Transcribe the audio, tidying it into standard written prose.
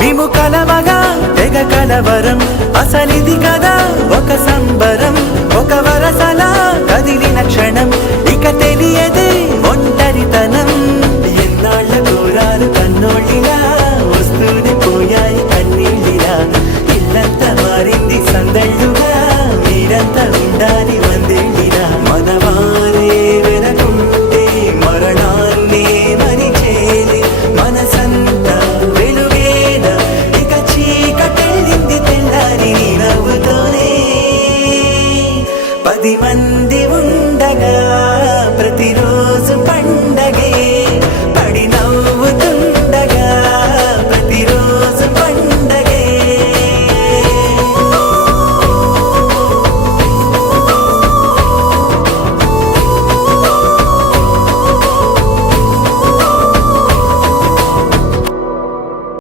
మేము కలవగా తెగ కలవరం అసలిది కదా ఒక సంబరం ఒక వరసలా కదిలిన క్షణం ఇక తెలియదే